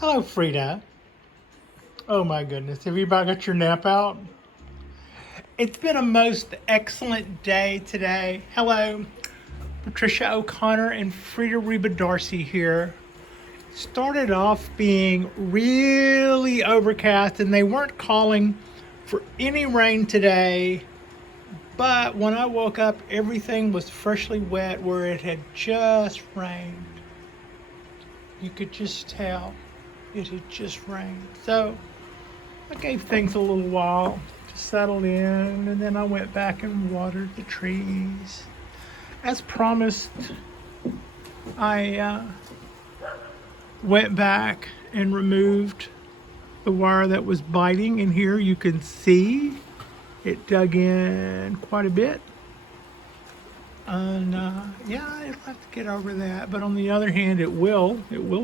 Hello, Frida. Oh my goodness, have you about got your nap out? It's been a most excellent day today. Hello, Patricia O'Connor and Frida Reba Darcy here. Started off being really overcast and they weren't calling for any rain today. But when I woke up, everything was freshly wet where it had just rained. You could just tell it had just rained. So I gave things a little while to settle in, and then I went back and watered the trees. As promised, I went back and removed the wire that was biting. And here you can see it dug in quite a bit. And yeah, it'll have to get over that. But on the other hand, it will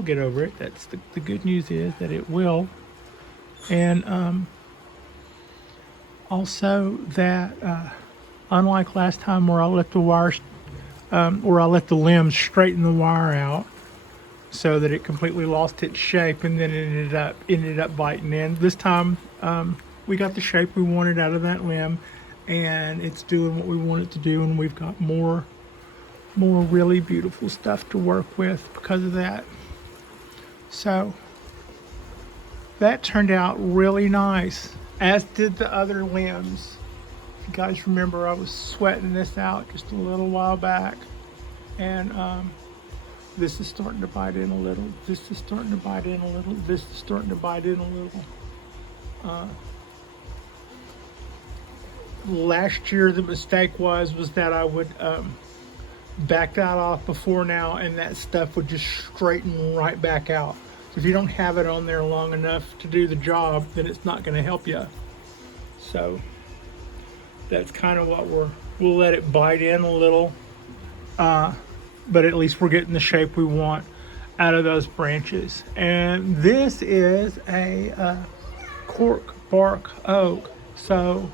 get over it. That's the good news is that it will. And also that unlike last time where I let the wires, where I let the limbs straighten the wire out so that it completely lost its shape and then it ended up biting in. This time we got the shape we wanted out of that limb, and it's doing what we want it to do, and we've got more really beautiful stuff to work with because of that. So that turned out really nice, as did the other limbs. If you guys remember, I was sweating this out just a little while back, and this is starting to bite in a little. This is starting to bite in a little. This is starting to bite in a little. Last year, the mistake was that I would back that off before now, and that stuff would just straighten right back out. If you don't have it on there long enough to do the job, then it's not going to help you. So that's kind of what we'll let it bite in a little, but at least we're getting the shape we want out of those branches. And this is a Cork Bark Oak. So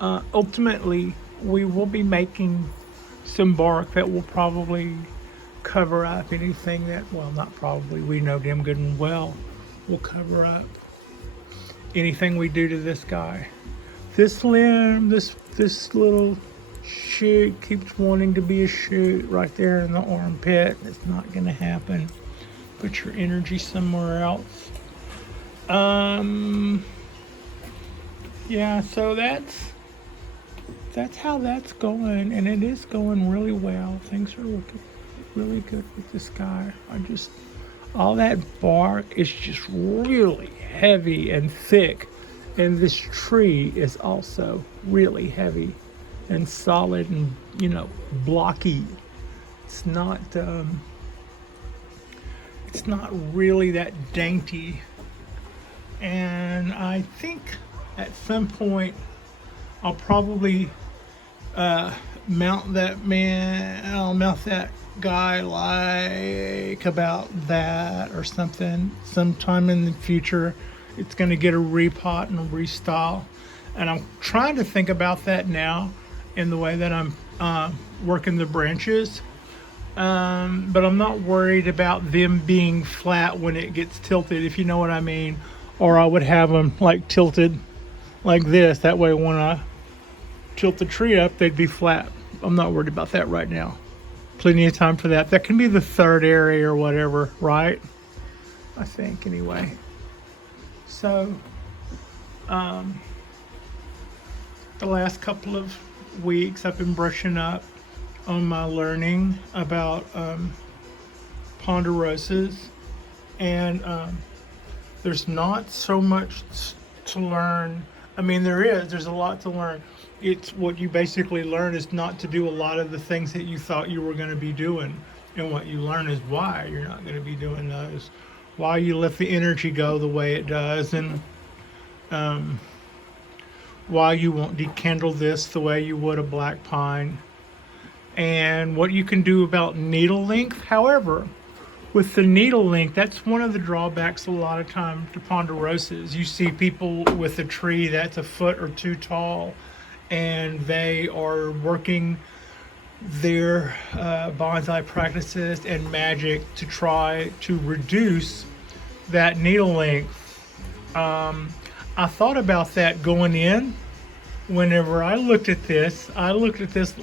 ultimately, we will be making some bark that will probably cover up anything that, well, not probably, we know damn good and well will cover up anything we do to this guy. This limb, this little shoot keeps wanting to be a shoot right there in the armpit. It's not going to happen. Put your energy somewhere else. Yeah, so that's how that's going, and it is going really well. Things are looking really good with this guy. All that bark is just really heavy and thick, and this tree is also really heavy and solid and, blocky. It's not really that dainty. And I think at some point I'll probably mount that guy like about that or something. Sometime in the future it's going to get a repot and a restyle, and I'm trying to think about that now in the way that I'm working the branches, but I'm not worried about them being flat when it gets tilted, if you know what I mean. Or I would have them like tilted like this, that way when I tilt the tree up they'd be flat. I'm not worried about that right now. Plenty of time for that. That can be the third area or whatever, right? I think, anyway. So the last couple of weeks I've been brushing up on my learning about ponderosas, and there's not so much to learn. I mean, there's a lot to learn. It's what you basically learn is not to do a lot of the things that you thought you were going to be doing. And what you learn is why you're not going to be doing those, why you let the energy go the way it does, and why you won't dekindle this the way you would a black pine, and what you can do about needle length. However, with the needle length, that's one of the drawbacks a lot of time to ponderosas. You see people with a tree that's a foot or two tall, and they are working their bonsai practices and magic to try to reduce that needle length, I thought about that going in. Whenever I looked at this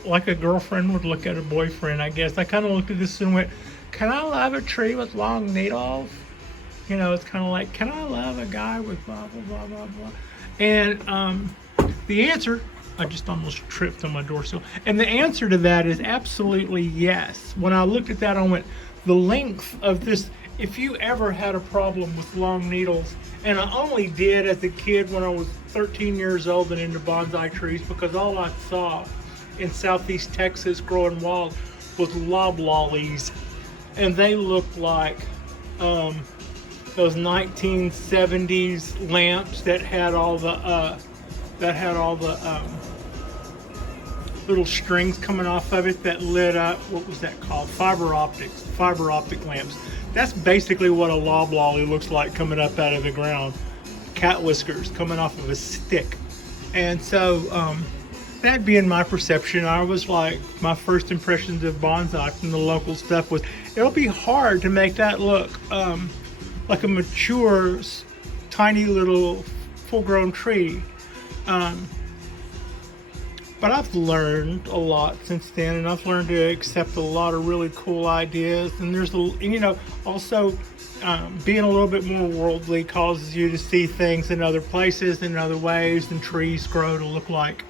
like a girlfriend would look at a boyfriend, I guess. I kind of looked at this and went, can I love a tree with long needles? You know, it's kind of like, can I love a guy with blah, blah, blah, blah, blah? And the answer, I just almost tripped on my door sill. And the answer to that is absolutely yes. When I looked at that, I went, the length of this, if you ever had a problem with long needles, and I only did as a kid when I was 13 years old and into bonsai trees, because all I saw in southeast Texas growing wild was loblollies, and they looked like those 1970s lamps that had all the little strings coming off of it that lit up. What was that called? Fiber optic lamps. That's basically what a loblolly looks like coming up out of the ground. Cat whiskers coming off of a stick. And so that being my perception, I was like, my first impressions of bonsai from the local stuff was, it'll be hard to make that look like a mature, tiny little full-grown tree. But I've learned a lot since then, and I've learned to accept a lot of really cool ideas. And there's, also being a little bit more worldly causes you to see things in other places, in other ways, and trees grow to look like,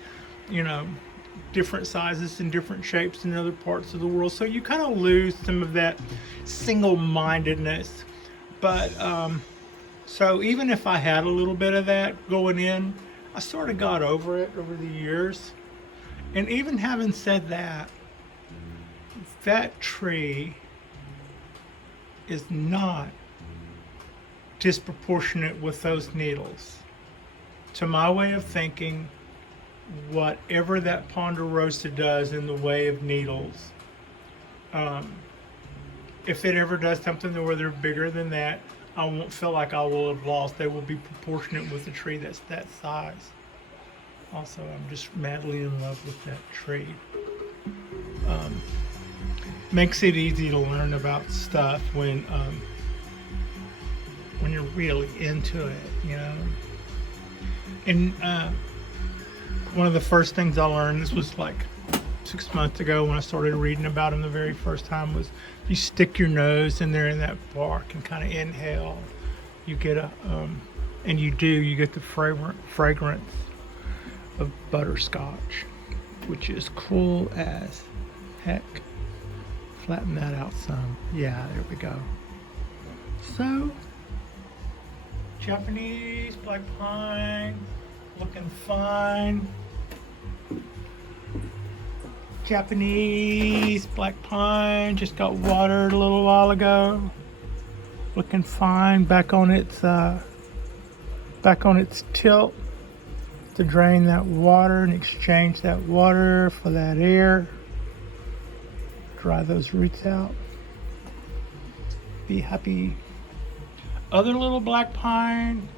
different sizes and different shapes in other parts of the world. So you kind of lose some of that single-mindedness. But so even if I had a little bit of that going in, I sort of got over it over the years. And even having said that, that tree is not disproportionate with those needles. To my way of thinking, whatever that ponderosa does in the way of needles, if it ever does something where they're bigger than that, I won't feel like I will have lost. They will be proportionate with a tree that's that size. Also, I'm just madly in love with that tree. Makes it easy to learn about stuff when you're really into it, And one of the first things I learned, this was like 6 months ago when I started reading about them the very first time, was you stick your nose in there in that bark and kind of inhale. You get you get the fragrance of butterscotch, which is cool as heck. Flatten that out some. Yeah, there we go. So, Japanese black pine, looking fine. Japanese black pine just got watered a little while ago. Looking fine. Back on its tilt to drain that water and exchange that water for that air. Dry those roots out. Be happy. Other little black pine,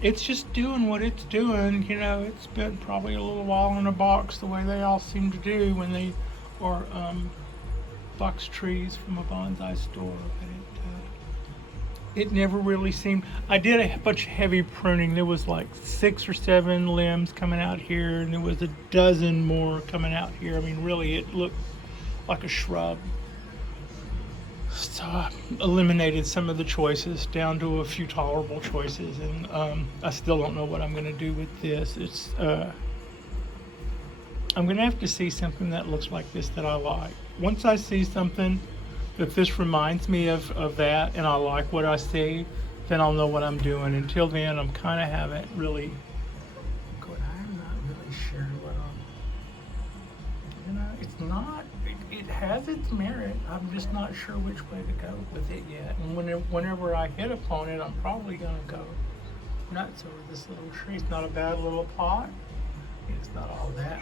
it's just doing what it's doing. It's been probably a little while in a box, the way they all seem to do when they are box trees from a bonsai store. But it never really seemed. I did a bunch of heavy pruning. There was like 6 or 7 limbs coming out here, and there was a dozen more coming out here. I mean, really, it looked like a shrub. So I eliminated some of the choices down to a few tolerable choices, and I still don't know what I'm going to do with this. I'm going to have to see something that looks like this that I like. Once I see something that this reminds me of that, and I like what I see, then I'll know what I'm doing. Until then, I'm kind of haven't really. I'm not really sure what it's not. It has its merit. I'm just not sure which way to go with it yet. And whenever I hit upon it, I'm probably gonna go nuts over this little tree. It's not a bad little pot. It's not all that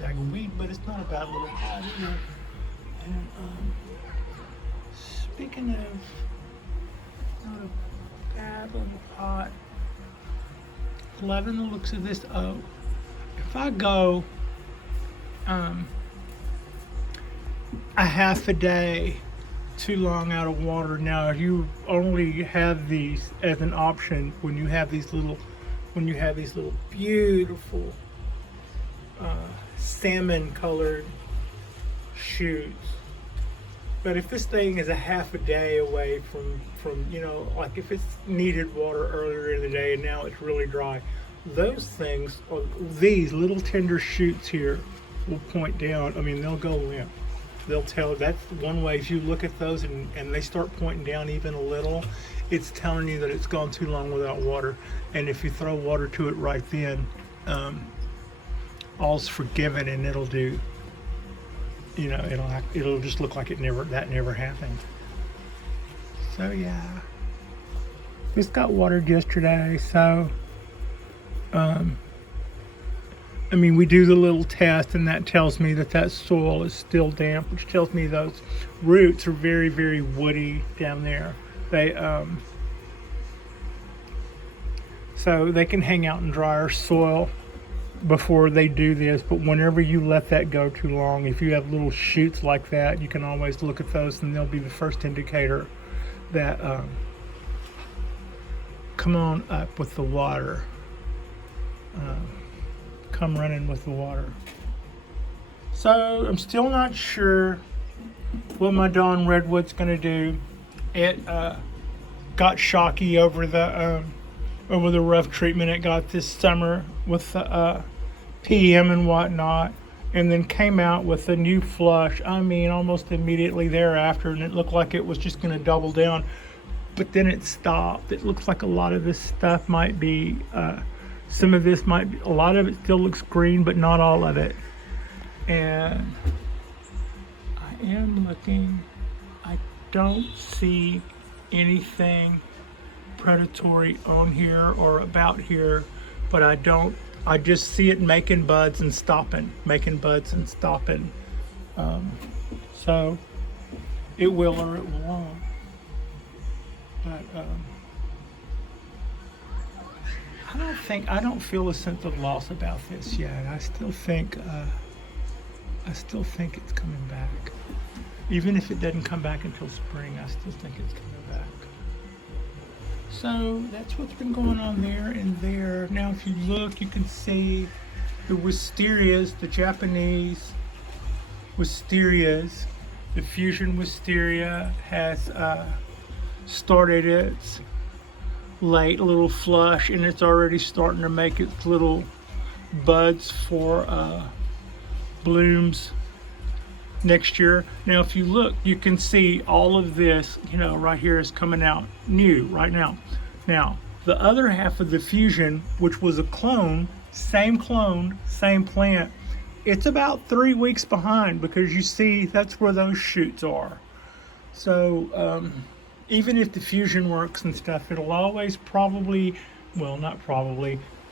bag of weed, but it's not a bad little pot either. And speaking of not a bad little pot, loving the looks of this oak. If I go a half a day too long out of water. Now you only have these as an option when you have these little beautiful salmon colored shoots. But if this thing is a half a day away from like if it's needed water earlier in the day and now it's really dry, those things, or these little tender shoots here, will point down. I mean, they'll go limp. They'll tell. That's one way. If you look at those and they start pointing down even a little, it's telling you that it's gone too long without water. And if you throw water to it right then, all's forgiven, and it'll do. It'll just look like that never happened. So yeah, this got watered yesterday. So, we do the little test, and that tells me that soil is still damp, which tells me those roots are very, very woody down there. So they can hang out in drier soil before they do this, but whenever you let that go too long, if you have little shoots like that, you can always look at those, and they'll be the first indicator that come on up with the water. Come running with the water. So I'm still not sure what my Dawn Redwood's gonna do. It got shocky over the rough treatment it got this summer with the PM and whatnot, and then came out with a new flush. Almost immediately thereafter, and it looked like it was just going to double down, but then it stopped. It looks like a lot of this stuff might be, a lot of it still looks green, but not all of it. And I am looking. I don't see anything predatory on here or about here, but I just see it making buds and stopping. So it will or it won't. But I don't feel a sense of loss about this yet. I still think it's coming back. Even if it doesn't come back until spring, I still think it's coming back. So that's what's been going on there and there. Now if you look, you can see the wisterias, the Japanese wisterias. The fusion wisteria has started its late little flush, and it's already starting to make its little buds for blooms next year. Now if you look, you can see all of this, right here is coming out new right now. Now the other half of the fusion, which was a clone, same plant, it's about 3 weeks behind, because you see that's where those shoots are. So even if the fusion works and stuff, it'll always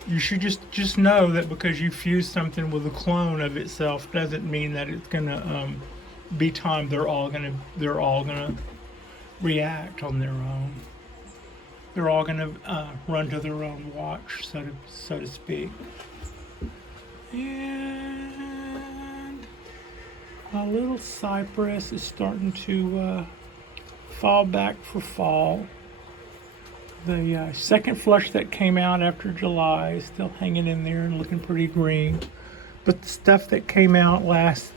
you should just know that because you fuse something with a clone of itself doesn't mean that it's gonna be time they're all gonna react on their own. They're all gonna run to their own watch, so to speak. And my little cypress is starting to fall back for fall. The second flush that came out after July is still hanging in there and looking pretty green. But the stuff that came out last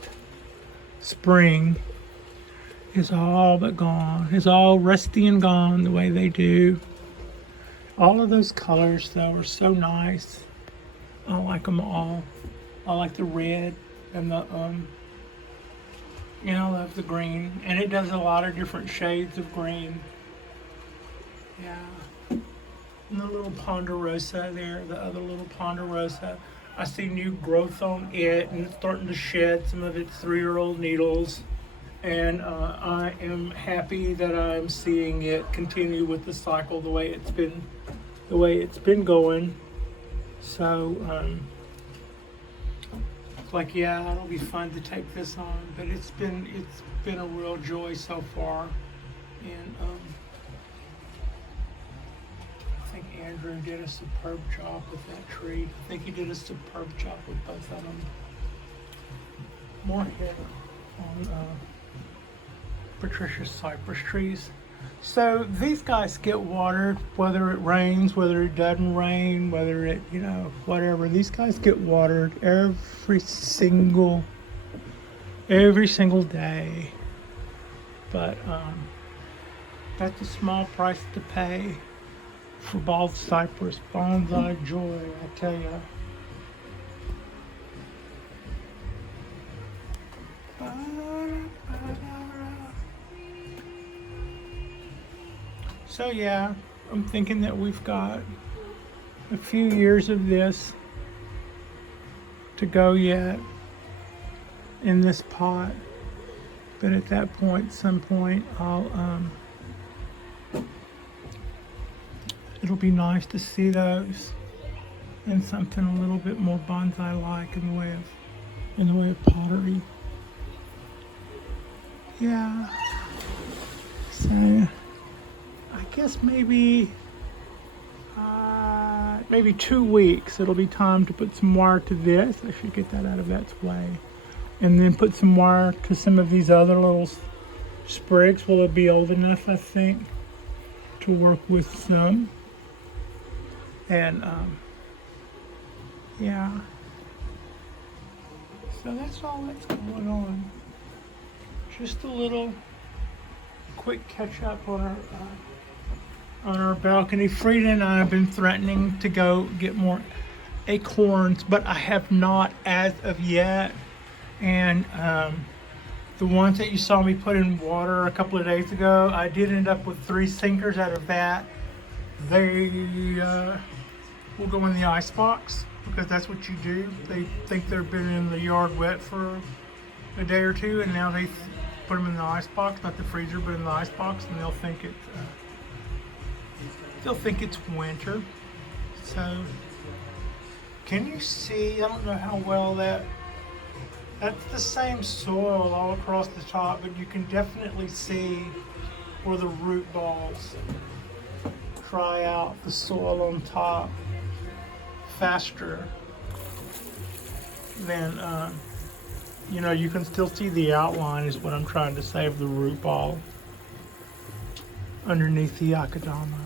spring is all but gone. It's all rusty and gone the way they do. All of those colors, though, are so nice. I like them all. I like the red and the, I love the green. And it does a lot of different shades of green. Yeah. And the little ponderosa there, the other little ponderosa, I see new growth on it, and it's starting to shed some of its 3-year-old needles. And I am happy that I'm seeing it continue with the cycle the way it's been going. So it's like, yeah, it'll be fun to take this on, but it's been a real joy so far. And I think Andrew did a superb job with that tree. I think he did a superb job with both of them. More hair on Patricia's cypress trees. So these guys get watered whether it rains, whether it doesn't rain, whether it, whatever. These guys get watered every single day. But that's a small price to pay for bald cypress. Bonsai joy, I tell you. So yeah, I'm thinking that we've got a few years of this to go yet in this pot. But at that point, some point, it'll be nice to see those in something a little bit more bonsai-like in the way of pottery. Yeah. So I guess maybe 2 weeks it'll be time to put some wire to this. I should get that out of its way. And then put some wire to some of these other little sprigs. Will it be old enough, I think, to work with some? And yeah. So that's all that's going on. Just a little quick catch up on our balcony. Frida and I have been threatening to go get more acorns, but I have not as of yet. And the ones that you saw me put in water a couple of days ago, I did end up with 3 sinkers out of that. They will go in the ice box because that's what you do. They think they've been in the yard wet for a day or two, and now they put them in the ice box, not the freezer, but in the ice box, and they'll think it's winter. So, can you see? I don't know how well that's the same soil all across the top, but you can definitely see where the root balls dry out the soil on top faster than, you can still see the outline is what I'm trying to say of the root ball underneath the akadama.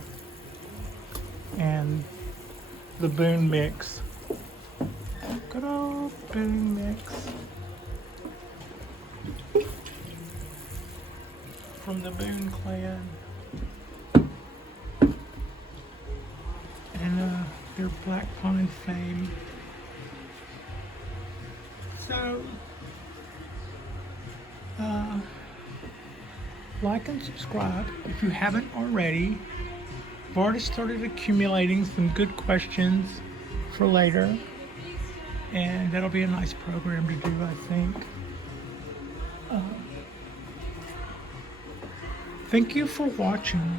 And the Boone mix. Good old Boone mix. From the Boone clan. And their black pine fame. So, like and subscribe if you haven't already. I've already started accumulating some good questions for later, and that'll be a nice program to do, I think. Thank you for watching.